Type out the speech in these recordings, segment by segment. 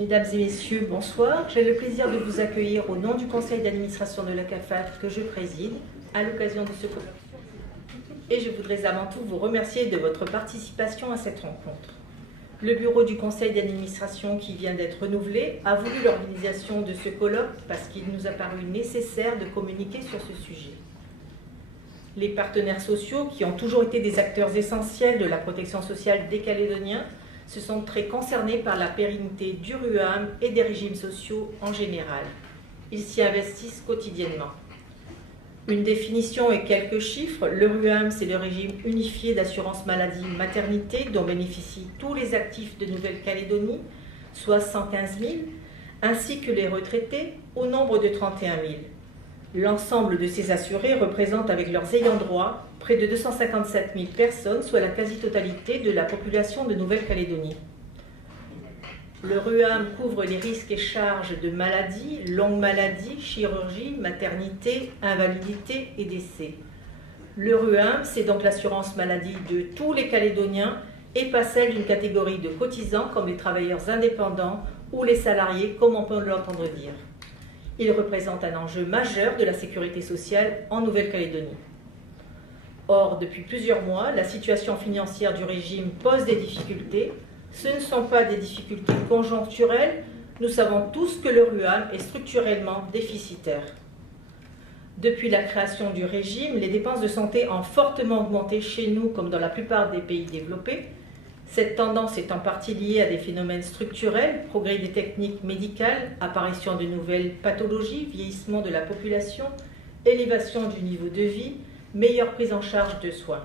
Mesdames et messieurs, bonsoir. J'ai le plaisir de vous accueillir au nom du conseil d'administration de la CAFAT que je préside à l'occasion de ce colloque. Et je voudrais avant tout vous remercier de votre participation à cette rencontre. Le bureau du conseil d'administration qui vient d'être renouvelé a voulu l'organisation de ce colloque parce qu'il nous a paru nécessaire de communiquer sur ce sujet. Les partenaires sociaux, qui ont toujours été des acteurs essentiels de la protection sociale des Calédoniens, se sont très concernés par la pérennité du RUAM et des régimes sociaux en général. Ils s'y investissent quotidiennement. Une définition et quelques chiffres. Le RUAM, c'est le régime unifié d'assurance maladie maternité dont bénéficient tous les actifs de Nouvelle-Calédonie, soit 115 000, ainsi que les retraités au nombre de 31 000. L'ensemble de ces assurés représente avec leurs ayants droit près de 257 000 personnes, soit la quasi-totalité de la population de Nouvelle-Calédonie. Le RUAM couvre les risques et charges de maladies, longue maladie, chirurgie, maternité, invalidité et décès. Le RUAM, c'est donc l'assurance maladie de tous les Calédoniens et pas celle d'une catégorie de cotisants comme les travailleurs indépendants ou les salariés, comme on peut l'entendre dire. Il représente un enjeu majeur de la sécurité sociale en Nouvelle-Calédonie. Or, depuis plusieurs mois, la situation financière du régime pose des difficultés. Ce ne sont pas des difficultés conjoncturelles. Nous savons tous que le RUAM est structurellement déficitaire. Depuis la création du régime, les dépenses de santé ont fortement augmenté chez nous comme dans la plupart des pays développés. Cette tendance est en partie liée à des phénomènes structurels, progrès des techniques médicales, apparition de nouvelles pathologies, vieillissement de la population, élévation du niveau de vie, meilleure prise en charge de soins.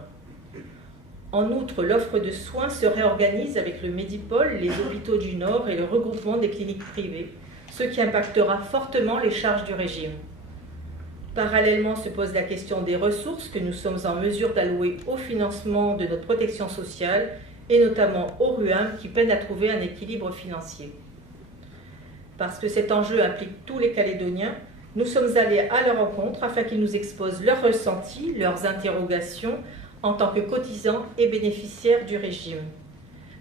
En outre, l'offre de soins se réorganise avec le Médipôle, les hôpitaux du Nord et le regroupement des cliniques privées, ce qui impactera fortement les charges du régime. Parallèlement se pose la question des ressources que nous sommes en mesure d'allouer au financement de notre protection sociale et notamment au RUAM qui peine à trouver un équilibre financier. Parce que cet enjeu implique tous les Calédoniens, nous sommes allés à leur rencontre afin qu'ils nous exposent leurs ressentis, leurs interrogations en tant que cotisants et bénéficiaires du régime.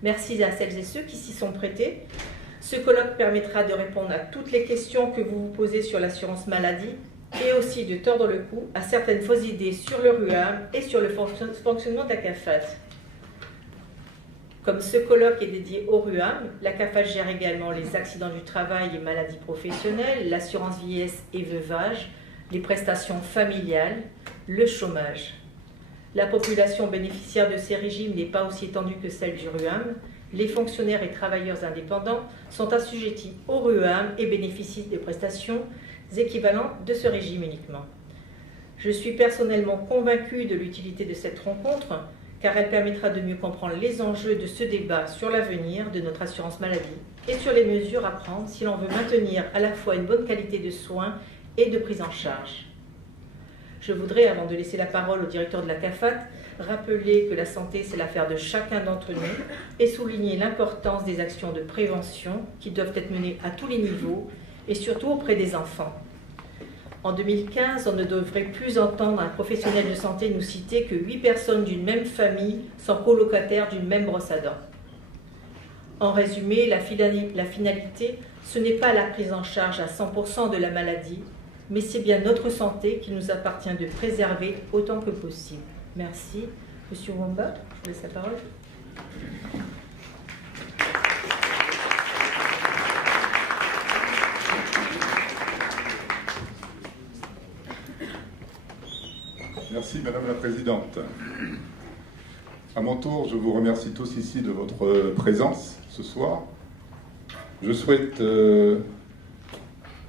Merci à celles et ceux qui s'y sont prêtés. Ce colloque permettra de répondre à toutes les questions que vous vous posez sur l'assurance maladie et aussi de tordre le cou à certaines fausses idées sur le RUAM et sur le fonctionnement de la CAFAT. Comme ce colloque est dédié au RUAM, la CAFAT gère également les accidents du travail et maladies professionnelles, l'assurance vieillesse et veuvage, les prestations familiales, le chômage. La population bénéficiaire de ces régimes n'est pas aussi étendue que celle du RUAM. Les fonctionnaires et travailleurs indépendants sont assujettis au RUAM et bénéficient des prestations équivalentes de ce régime uniquement. Je suis personnellement convaincue de l'utilité de cette rencontre, car elle permettra de mieux comprendre les enjeux de ce débat sur l'avenir de notre assurance maladie et sur les mesures à prendre si l'on veut maintenir à la fois une bonne qualité de soins et de prise en charge. Je voudrais, avant de laisser la parole au directeur de la CAFAT, rappeler que la santé, c'est l'affaire de chacun d'entre nous et souligner l'importance des actions de prévention qui doivent être menées à tous les niveaux et surtout auprès des enfants. En 2015, on ne devrait plus entendre un professionnel de santé nous citer que 8 personnes d'une même famille sont colocataires d'une même brosse à dents. En résumé, la finalité, ce n'est pas la prise en charge à 100% de la maladie, mais c'est bien notre santé qu'il nous appartient de préserver autant que possible. Merci. Monsieur Wamba, je vous laisse la parole. Merci Madame la Présidente. À mon tour, je vous remercie tous ici de votre présence ce soir. Je souhaite que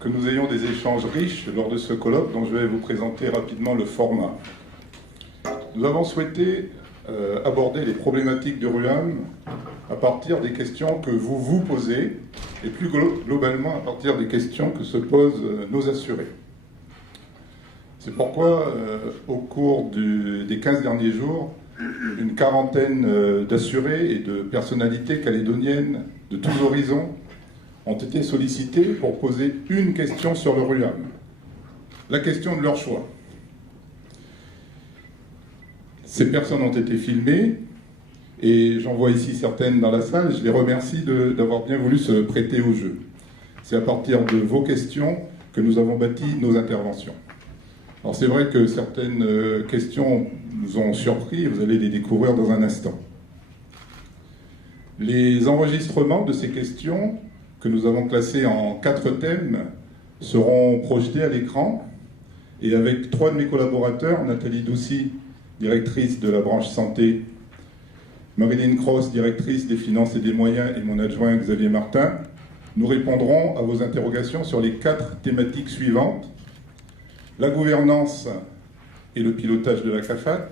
nous ayons des échanges riches lors de ce colloque dont je vais vous présenter rapidement le format. Nous avons souhaité aborder les problématiques du RUAM à partir des questions que vous vous posez et plus globalement à partir des questions que se posent nos assurés. C'est pourquoi, au cours des 15 derniers jours, une quarantaine d'assurés et de personnalités calédoniennes de tous horizons ont été sollicités pour poser une question sur le RUAM, la question de leur choix. Ces personnes ont été filmées et j'en vois ici certaines dans la salle. Je les remercie d'avoir bien voulu se prêter au jeu. C'est à partir de vos questions que nous avons bâti nos interventions. Alors c'est vrai que certaines questions nous ont surpris, vous allez les découvrir dans un instant. Les enregistrements de ces questions, que nous avons classés en 4 thèmes, seront projetés à l'écran, et avec 3 de mes collaborateurs, Nathalie Doucy, directrice de la branche santé, Marilyn Cross, directrice des finances et des moyens, et mon adjoint Xavier Martin, nous répondrons à vos interrogations sur les 4 thématiques suivantes: la gouvernance et le pilotage de la CAFAT,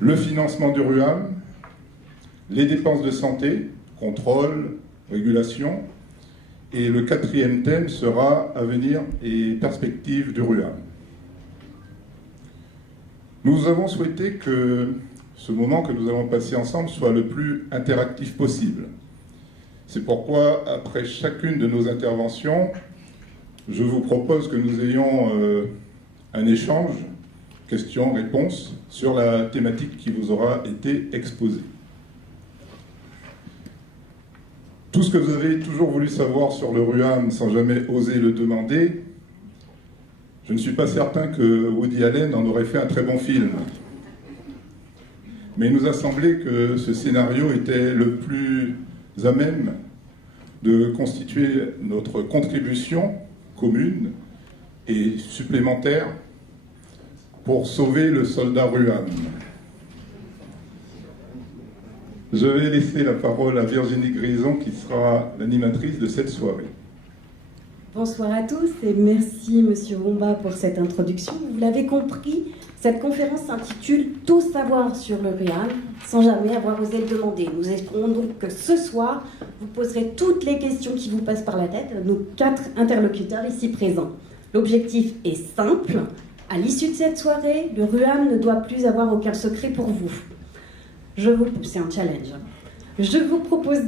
le financement du RUAM, les dépenses de santé, contrôle, régulation, et le 4e thème sera avenir et perspectives du RUAM. Nous avons souhaité que ce moment que nous allons passer ensemble soit le plus interactif possible. C'est pourquoi, après chacune de nos interventions, je vous propose que nous ayons un échange, questions-réponses, sur la thématique qui vous aura été exposée. Tout ce que vous avez toujours voulu savoir sur le RUAM sans jamais oser le demander, je ne suis pas certain que Woody Allen en aurait fait un très bon film. Mais il nous a semblé que ce scénario était le plus à même de constituer notre contribution commune et supplémentaire pour sauver le soldat RUAM. Je vais laisser la parole à Virginie Grison qui sera l'animatrice de cette soirée. Bonsoir à tous et merci Monsieur Womba pour cette introduction. Vous l'avez compris, cette conférence s'intitule « Tout savoir sur le RUAM sans jamais avoir osé le demander ». Nous espérons donc que ce soir, vous poserez toutes les questions qui vous passent par la tête à nos 4 interlocuteurs ici présents. L'objectif est simple. À l'issue de cette soirée, le RUAM ne doit plus avoir aucun secret pour vous. C'est un challenge. Je vous propose